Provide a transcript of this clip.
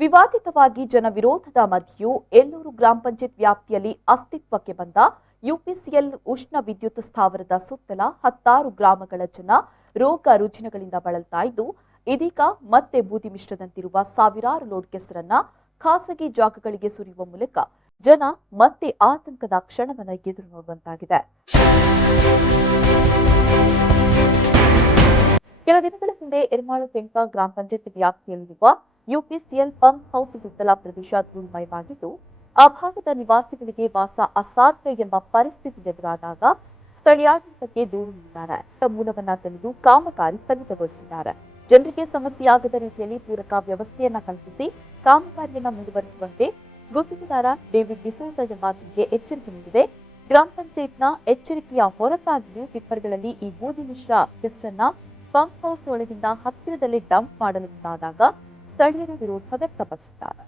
ವಿವಾದಿತವಾಗಿ ಜನವಿರೋಧದ ಮಧ್ಯೆಯೂ ಎಲ್ಲೂರು ಗ್ರಾಮ ಪಂಚಾಯತ್ ವ್ಯಾಪ್ತಿಯಲ್ಲಿ ಅಸ್ತಿತ್ವಕ್ಕೆ ಬಂದ ಯುಪಿಸಿಎಲ್ ಉಷ್ಣ ವಿದ್ಯುತ್ ಸ್ಥಾವರದ ಸುತ್ತಲ 16 ಗ್ರಾಮಗಳ ಜನ ರೋಗ ರುಜಿನಗಳಿಂದ ಬಳಲ್ತಾ ಇದ್ದು, ಇದೀಗ ಮತ್ತೆ ಬೂದಿ ಮಿಶ್ರದಂತಿರುವ ಸಾವಿರಾರು ಲೋಡ್ ಕೆಸರನ್ನ ಖಾಸಗಿ ಜಾಗಗಳಿಗೆ ಸುರಿಯುವ ಮೂಲಕ ಜನ ಮತ್ತೆ ಆತಂಕದ ಕ್ಷಣವನ್ನು ಎದುರು ನೋಡುವಂತಾಗಿದೆ. ಕೆಲ ದಿನಗಳ ಹಿಂದೆ ಎರ್ಮಾಳು ತೆಂಕ ಗ್ರಾಮ ಪಂಚಾಯತ್ ವ್ಯಾಪ್ತಿಯಲ್ಲಿರುವ ಯುಪಿಸಿಎಲ್ ಪಂಪ್ ಹೌಸ್ ಸುತ್ತಲ ಪ್ರದೇಶ ಧೂಳುಮಯವಾಗಿದ್ದು, ಆ ಭಾಗದ ನಿವಾಸಿಗಳಿಗೆ ವಾಸ ಅಸಾಧ್ಯ ಎಂಬ ಪರಿಸ್ಥಿತಿ ಎದುರಾದಾಗ ಸ್ಥಳೀಯಾಡಳಿತಕ್ಕೆ ದೂರು ನೀಡಿದ್ದಾರೆ. ಮೂಲವನ್ನ ತಿಳಿದು ಕಾಮಗಾರಿ ಸ್ಥಗಿತಗೊಳಿಸಿದ್ದಾರೆ. ಜನರಿಗೆ ಸಮಸ್ಯೆಯಾಗದ ರೀತಿಯಲ್ಲಿ ಪೂರಕ ವ್ಯವಸ್ಥೆಯನ್ನ ಕಲ್ಪಿಸಿ ಕಾಮಗಾರಿಯನ್ನು ಮುಂದುವರಿಸುವಂತೆ ಗುತ್ತಿಗೆದಾರ ಡೇವಿಡ್ ಡಿಸೋಜ ಎಂಬಾತನಿಗೆ ಎಚ್ಚರಿಕೆ ನೀಡಿದೆ. ಗ್ರಾಮ ಪಂಚಾಯತ್ನ ಎಚ್ಚರಿಕೆಯ ಹೊರತಾಗಿಯೂ ಟಿಪ್ಪರ್ಗಳಲ್ಲಿ ಈ ಬೂದಿ ಮಿಶ್ರ ಕೆಸರನ್ನ ಪಂಪ್ ಹೌಸ್ ಒಳಗಿಂದ ಹತ್ತಿರದಲ್ಲಿ ಡಂಪ್ ಮಾಡಲು ಮುಂದಾದಾಗ ಸ್ಥಳೀಯರು ವಿರೋಧ ವ್ಯಕ್ತಪಡಿಸಿದ್ದಾರೆ.